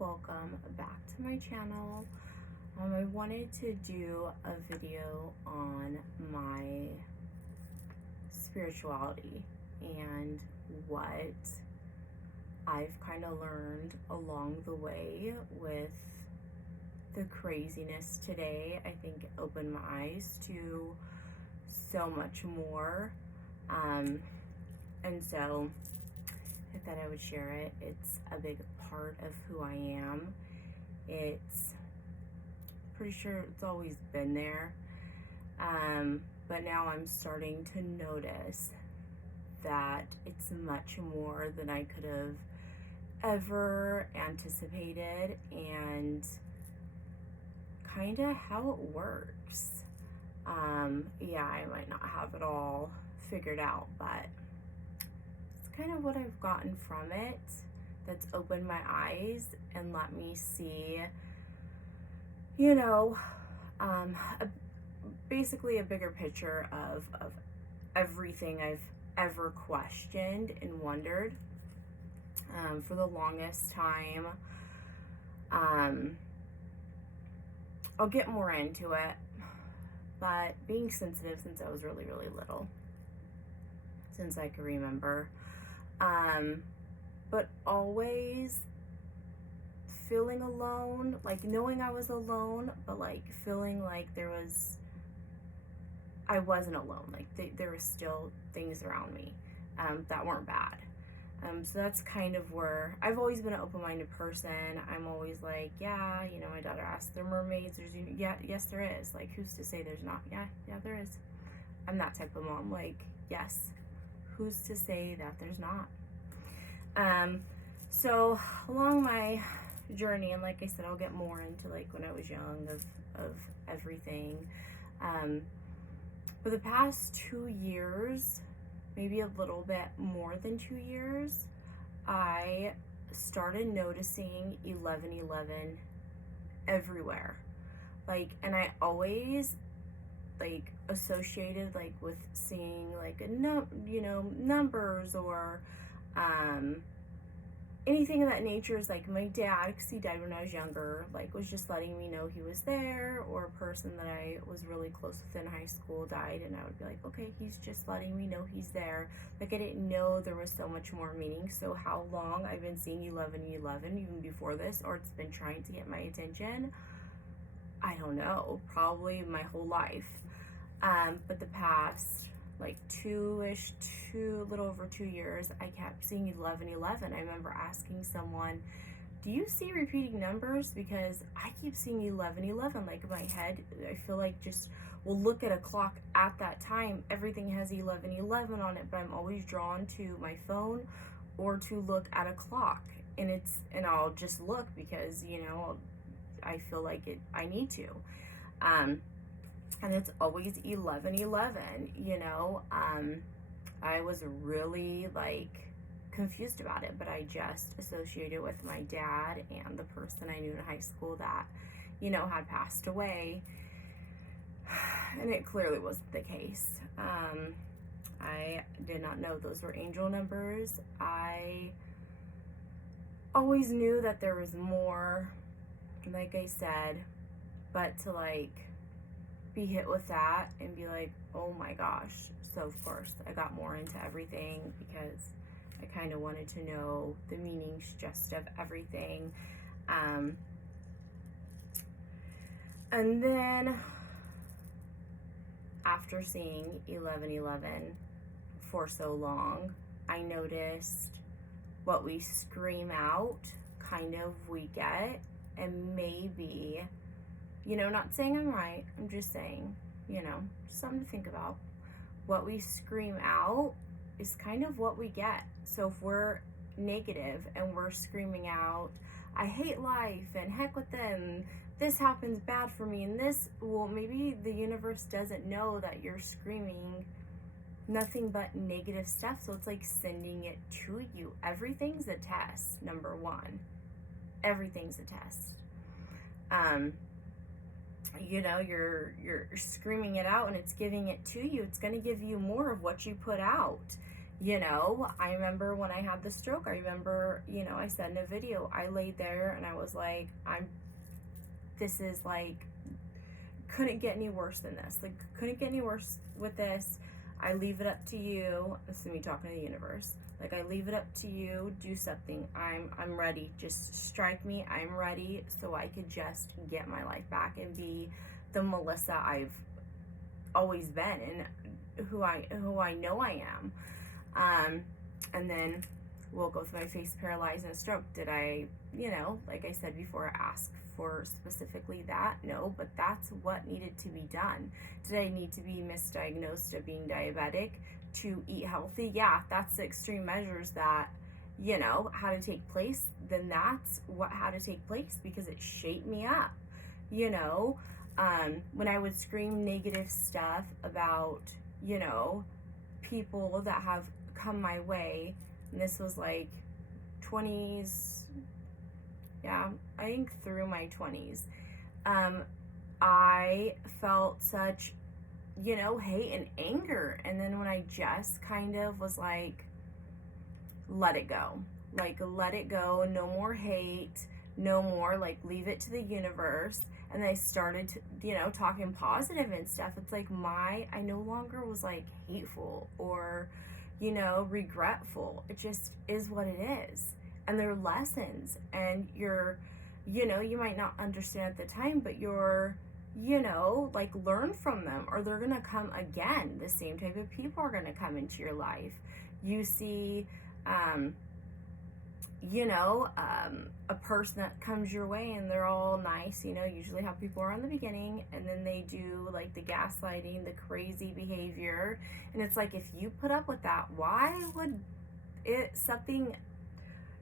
welcome back to my channel. I wanted to do a video on my spirituality and what I've kind of learned along the way with the craziness today. I think it opened my eyes to so much more. And so I thought I would share it. It's a big part of who I am. It's pretty sure it's always been there. But now I'm starting to notice that it's much more than I could have ever anticipated, and kind of how it works. Yeah, I might not have it all figured out, but it's kind of what I've gotten from it that's opened my eyes and let me see, basically a bigger picture of everything I've ever questioned and wondered. For the longest time, I'll get more into it, but being sensitive since I was really, really little, since I can remember, but always feeling alone, like knowing I was alone, but like feeling like I wasn't alone, like there was still things around me that weren't bad. So that's kind of where I've always been an open-minded person. I'm always like, yeah, my daughter asked, there mermaids? Yes, there is. Like, who's to say there's not? Yeah, there is. I'm that type of mom. Like, yes, who's to say that there's not? So along my journey, and like I said, I'll get more into like when I was young of everything. For the past 2 years, maybe a little bit more than 2 years, I started noticing 1111 everywhere. Like, and I always like associated like with seeing like numbers or anything of that nature. Is like my dad, because he died when I was younger, like was just letting me know he was there, or a person that I was really close with in high school died, and I would be like, okay, he's just letting me know he's there. Like, I didn't know there was so much more meaning. So how long I've been seeing 1111 even before this, or it's been trying to get my attention, I don't know, probably my whole life. But the past like a little over 2 years, I kept seeing 1111. I remember asking someone, do you see repeating numbers? Because I keep seeing 1111. Like, in my head, I feel like just will look at a clock at that time, everything has 1111 on it, but I'm always drawn to my phone or to look at a clock, and I'll just look because I feel like I need to. And it's always 1111, I was really like confused about it, but I just associated with my dad and the person I knew in high school that, had passed away. And it clearly wasn't the case. I did not know those were angel numbers. I always knew that there was more, like I said, but to like be hit with that and be like, oh my gosh. So of course I got more into everything because I kind of wanted to know the meanings just of everything. And then after seeing 1111 for so long, I noticed what we scream out, kind of we get. And maybe, not saying I'm right, I'm just saying, something to think about. What we scream out is kind of what we get. So if we're negative and we're screaming out, I hate life and heck with them, this happens bad for me, and this, well, maybe the universe doesn't know that you're screaming nothing but negative stuff, so it's like sending it to you. Everything's a test, number one. Everything's a test. You're screaming it out and it's giving it to you. It's going to give you more of what you put out. You know, I remember when I had the stroke, I remember, you know, I said in a video, I laid there and I was like, this is like, couldn't get any worse than this. Like, couldn't get any worse with this. I leave it up to you. This is me talking to the universe. Like, I leave it up to you. Do something. I'm ready. Just strike me. I'm ready, so I could just get my life back and be the Melissa I've always been and who I know I am. And then woke up with my face paralyzed and a stroke. Did I, you know, like I said before, ask for specifically that? No, but that's what needed to be done. Did I need to be misdiagnosed of being diabetic to eat healthy? Yeah, that's the extreme measures that, you know, had to take place. Then that's what had to take place because it shaped me up, you know. When I would scream negative stuff about, you know, people that have come my way, and this was like 20s, yeah, I think through my 20s, I felt such, you know, hate and anger. And then when I just kind of was like, let it go, no more hate, no more, like, leave it to the universe. And I started to, you know, talking positive and stuff. It's like I no longer was like hateful or, you know, regretful. It just is what it is. And they're lessons, and you're, you know, you might not understand at the time, but you're, you know, like, learn from them, or they're gonna come again. The same type of people are gonna come into your life. You see, you know, a person that comes your way and they're all nice, you know, usually how people are in the beginning, and then they do like the gaslighting, the crazy behavior, and it's like, if you put up with that, why would something,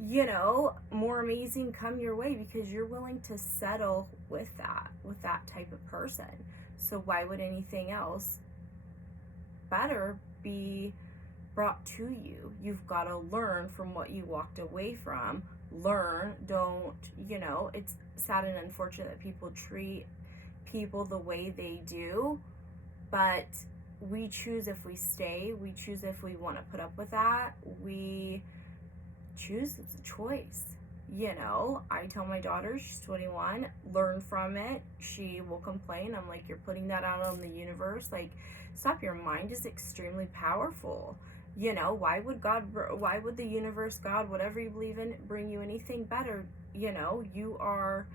you know, more amazing come your way? Because you're willing to settle with that type of person. So why would anything else better be brought to you? You've got to learn from what you walked away from. Learn, don't, you know, it's sad and unfortunate that people treat people the way they do, but we choose if we stay, we choose if we want to put up with that, we choose. It's a choice. You know, I tell my daughter, she's 21, learn from it. She will complain. I'm like, you're putting that out on the universe. Like, stop. Your mind is extremely powerful. You know, why would the universe, God, whatever you believe in, bring you anything better? You know, you are,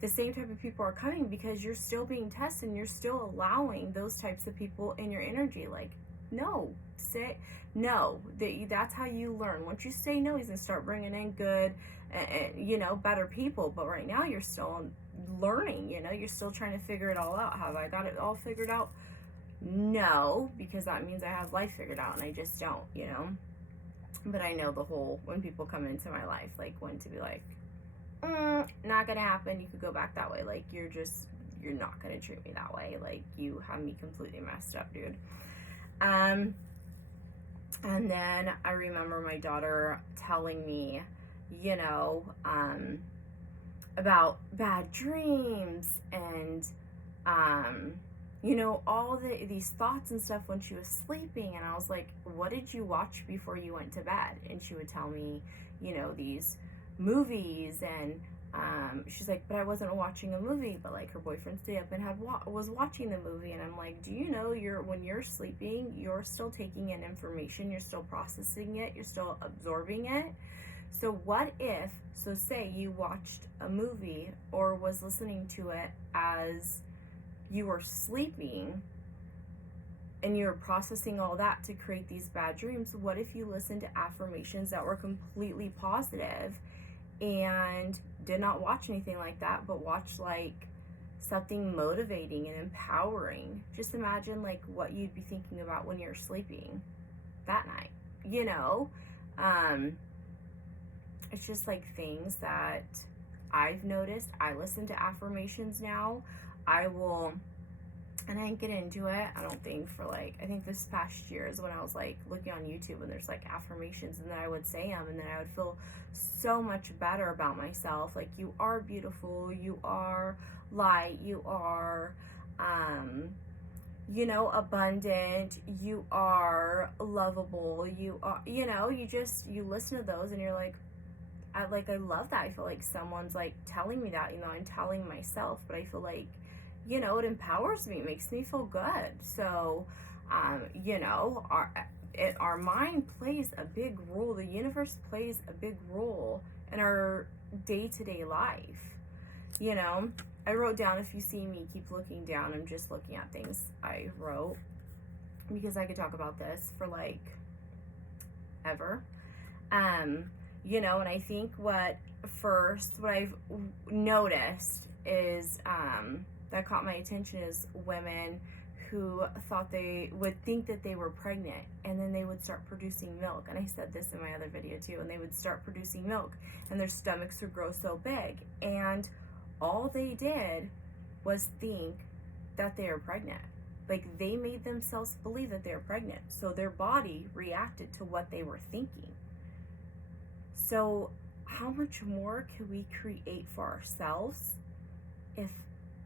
the same type of people are coming because you're still being tested and you're still allowing those types of people in your energy. Like, no, say no. That's how you learn. Once you say no, he's gonna start bringing in good, you know, better people. But right now you're still learning, you know, you're still trying to figure it all out. Have I got it all figured out? No, because that means I have life figured out, and I just don't, you know. But I know when people come into my life, like, when to be like, not gonna happen, you could go back that way. Like, you're not gonna treat me that way. Like, you have me completely messed up, dude. And then I remember my daughter telling me, you know, about bad dreams and, you know, all these thoughts and stuff when she was sleeping. And I was like, what did you watch before you went to bed? And she would tell me, you know, these movies, and she's like, but I wasn't watching a movie, but like her boyfriend stayed up and was watching the movie. And I'm like, do you know, when you're sleeping, you're still taking in information, you're still processing it, you're still absorbing it. So what if, so say you watched a movie or was listening to it as you were sleeping, and you're processing all that to create these bad dreams. What if you listened to affirmations that were completely positive and did not watch anything like that, but watched like something motivating and empowering? Just imagine like what you'd be thinking about when you're sleeping that night, you know? It's just like things that I've noticed. I listen to affirmations now. I will, and I didn't get into it, I don't think, for like, I think this past year is when I was like looking on YouTube and there's like affirmations, and then I would say them, and then I would feel so much better about myself. Like, you are beautiful, you are light, you are, abundant, you are lovable, you are, you listen to those and you're like, I love that. I feel like someone's like telling me that, I'm telling myself, but I feel like, it empowers me, it makes me feel good. So, our mind plays a big role. The universe plays a big role in our day-to-day life. I wrote down, if you see me keep looking down, I'm just looking at things I wrote because I could talk about this for like ever. And I think what I've noticed is that caught my attention is women who thought they would think that they were pregnant, and then they would start producing milk. And I said this in my other video too, and they would start producing milk and their stomachs would grow so big, and all they did was think that they were pregnant. Like, they made themselves believe that they were pregnant, so their body reacted to what they were thinking. So how much more can we create for ourselves if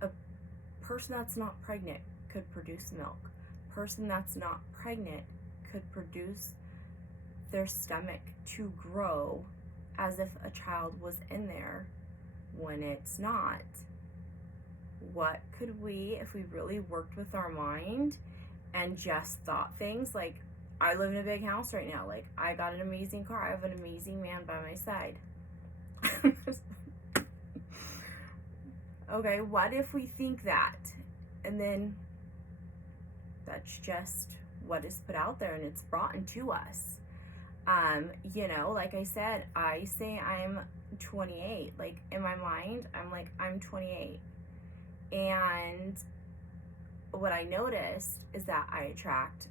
a person that's not pregnant could produce milk? Person that's not pregnant could produce their stomach to grow as if a child was in there when it's not. What could we, if we really worked with our mind and just thought things like, I live in a big house right now, like, I got an amazing car, I have an amazing man by my side. Okay, what if we think that, and then that's just what is put out there and it's brought into us? Like I said, I say I'm 28. Like, in my mind, I'm like, I'm 28. And what I noticed is that I attract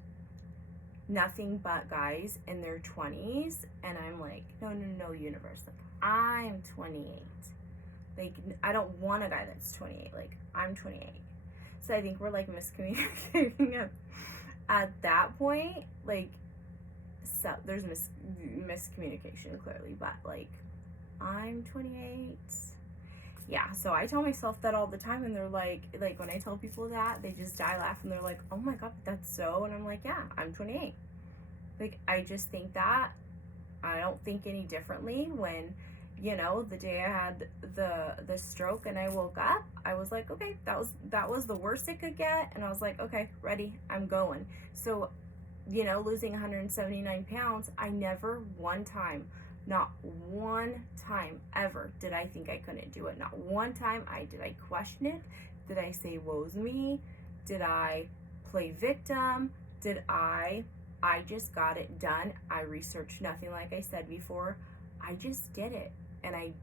nothing but guys in their 20s, and I'm like, no, universe, like, I'm 28. Like, I don't want a guy that's 28. Like, I'm 28. So I think we're like miscommunicating at that point. Like, so there's miscommunication clearly, but like, I'm 28. Yeah, so I tell myself that all the time, and they're like when I tell people that, they just die laughing. They're like, oh my god, that's so, and I'm like, yeah, I'm 28. Like, I just think that. I don't think any differently. When, the day I had the stroke and I woke up, I was like, okay, that was the worst it could get, and I was like, okay, ready, I'm going. So, losing 179 pounds, I never one time, not one time ever did I think I couldn't do it. Not one time did I question it. Did I say, woe's me? Did I play victim? I just got it done. I researched nothing, like I said before. I just did it. And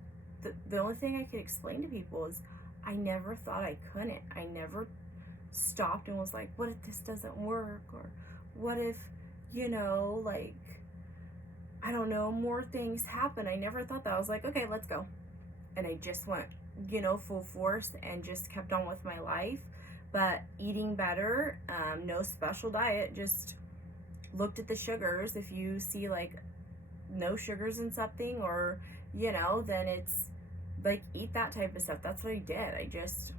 the only thing I could explain to people is I never thought I couldn't. I never stopped and was like, what if this doesn't work? Or what if, like, I don't know, more things happen. I never thought that. I was like, okay, let's go. And I just went, full force and just kept on with my life. But eating better, no special diet, just looked at the sugars. If you see like no sugars in something, or, then it's like, eat that type of stuff. That's what I did. I just,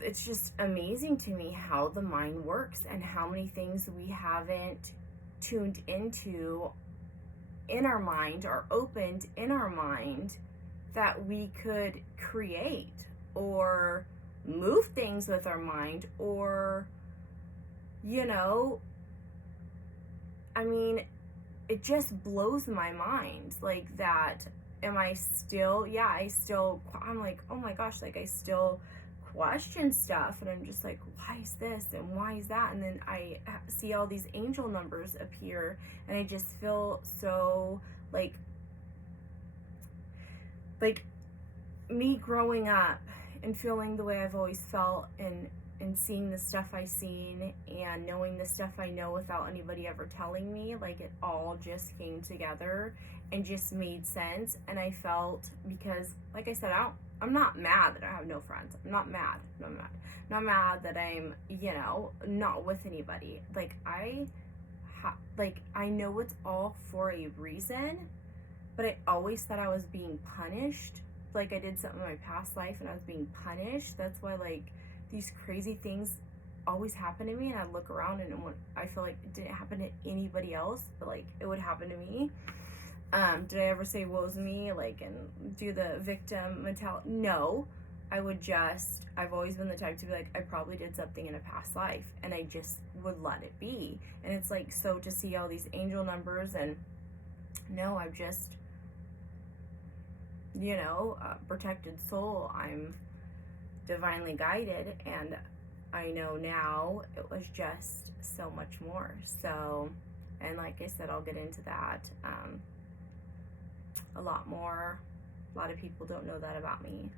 it's just amazing to me how the mind works and how many things we haven't tuned into in our mind or opened in our mind that we could create or move things with our mind, or, I mean, it just blows my mind, like, that. Am I still, I'm like, oh my gosh, like, I still question stuff, and I'm just like, why is this and why is that? And then I see all these angel numbers appear, and I just feel so like me growing up and feeling the way I've always felt, and seeing the stuff I've seen and knowing the stuff I know without anybody ever telling me, like, it all just came together and just made sense. And I felt, because like I said, I'm not mad that I have no friends. I'm not mad. Not mad that I'm, not with anybody. Like, I know it's all for a reason, but I always thought I was being punished. Like, I did something in my past life and I was being punished. That's why, like, these crazy things always happen to me, and I look around and I feel like it didn't happen to anybody else, but like it would happen to me. Did I ever say woe's me, like, and do the victim mentality? No. I've always been the type to be like, I probably did something in a past life, and I just would let it be. And it's like, so to see all these angel numbers, and no, I'm just, protected soul. I'm divinely guided, and I know now it was just so much more. So, and like I said, I'll get into that a lot more. A lot of people don't know that about me.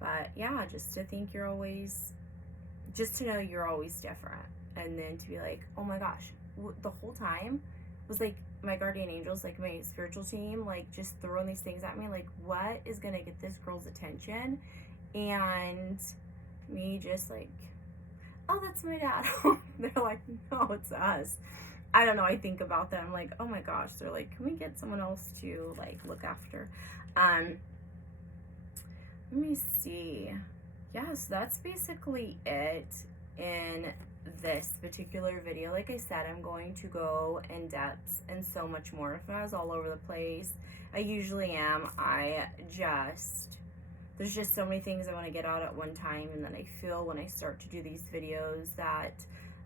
But yeah, just to think just to know you're always different. And then to be like, oh my gosh, the whole time was like my guardian angels, like my spiritual team, like just throwing these things at me. Like, what is going to get this girl's attention? And me just like, oh, that's my dad. They're like, no, it's us. I don't know. I think about that. I'm like, oh my gosh. They're like, can we get someone else to like look after? Let me see. Yeah, so that's basically it in this particular video. Like I said, I'm going to go in depth and so much more. If I was all over the place, I usually am. There's just so many things I want to get out at one time, and then I feel when I start to do these videos that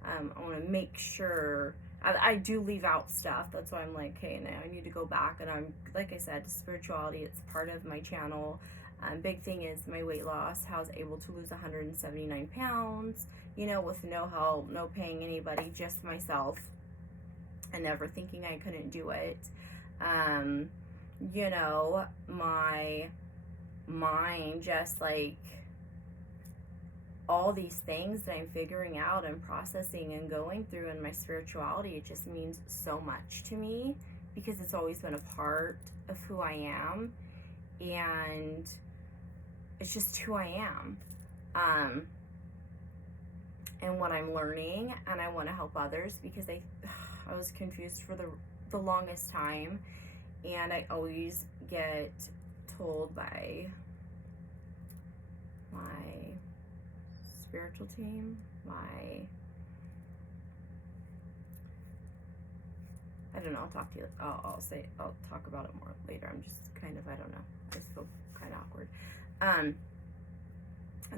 I want to make sure I do leave out stuff. That's why I'm like, hey, now I need to go back. And I'm, like I said, spirituality, it's part of my channel. Big thing is my weight loss. How I was able to lose 179 pounds, with no help, no paying anybody, just myself, and never thinking I couldn't do it. My mind, just like all these things that I'm figuring out and processing and going through in my spirituality, it just means so much to me because it's always been a part of who I am, and it's just who I am, and what I'm learning, and I want to help others because I was confused for the longest time, and I always get told by my spiritual team, I don't know, I'll talk to you, I'll talk about it more later. I'm just kind of, I don't know, I just feel kind of awkward.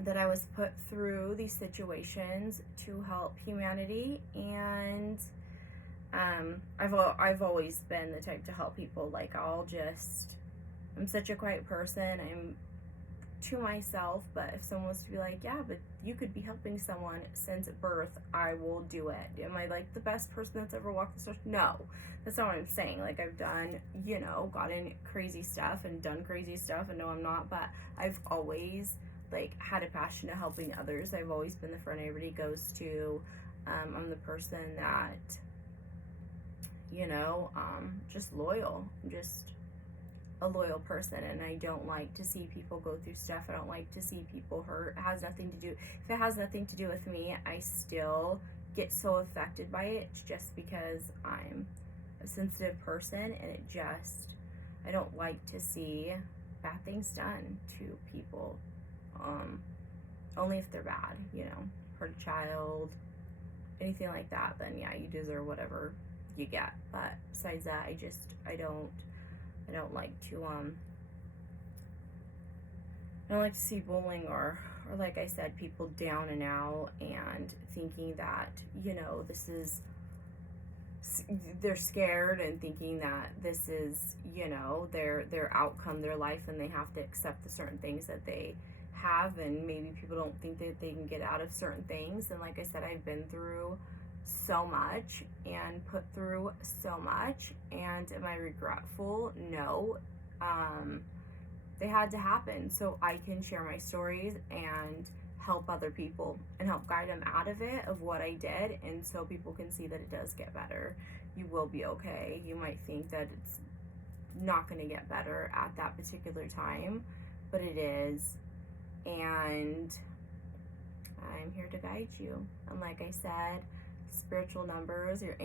That I was put through these situations to help humanity, and I've always been the type to help people. Like, I'm such a quiet person. I'm to myself, but if someone was to be like, yeah, but you could be helping someone since birth, I will do it. Am I like the best person that's ever walked the stairs? No, that's not what I'm saying. Like, I've done, gotten crazy stuff and done crazy stuff, and no, I'm not, but I've always like had a passion to helping others. I've always been the friend everybody goes to. I'm the person that, just loyal. I'm just a loyal person, and I don't like to see people go through stuff. I don't like to see people hurt. It has nothing to do, if it has nothing to do with me, I still get so affected by it just because I'm a sensitive person, and I don't like to see bad things done to people. Only if they're bad, hurt a child, anything like that, then yeah, you deserve whatever you get. But besides that, I don't like to see bullying or like I said, people down and out and thinking that, they're scared and thinking that this is, their outcome, their life, and they have to accept the certain things that they have, and maybe people don't think that they can get out of certain things. And like I said, I've been through so much and put through so much, and am I regretful? No. They had to happen so I can share my stories and help other people and help guide them out of it, of what I did, and so people can see that it does get better. You will be okay. You might think that it's not going to get better at that particular time, but it is, and I'm here to guide you. And like I said, spiritual numbers, your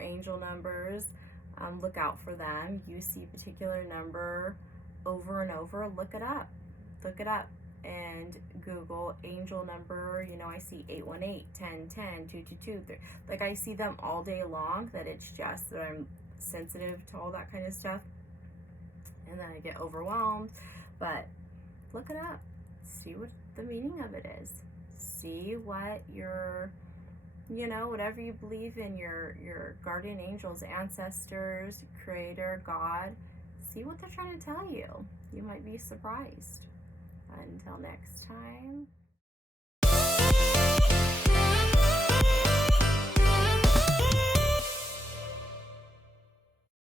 angel numbers, look out for them. You see a particular number over and over, look it up. and Google angel number, I see 818, 1010, 222. Like I see them all day long, that it's just that I'm sensitive to all that kind of stuff. And then I get overwhelmed. But look it up. See what the meaning of it is. See what your, whatever you believe in, your guardian angels, ancestors, creator, God, see what they're trying to tell you. You might be surprised. Until next time.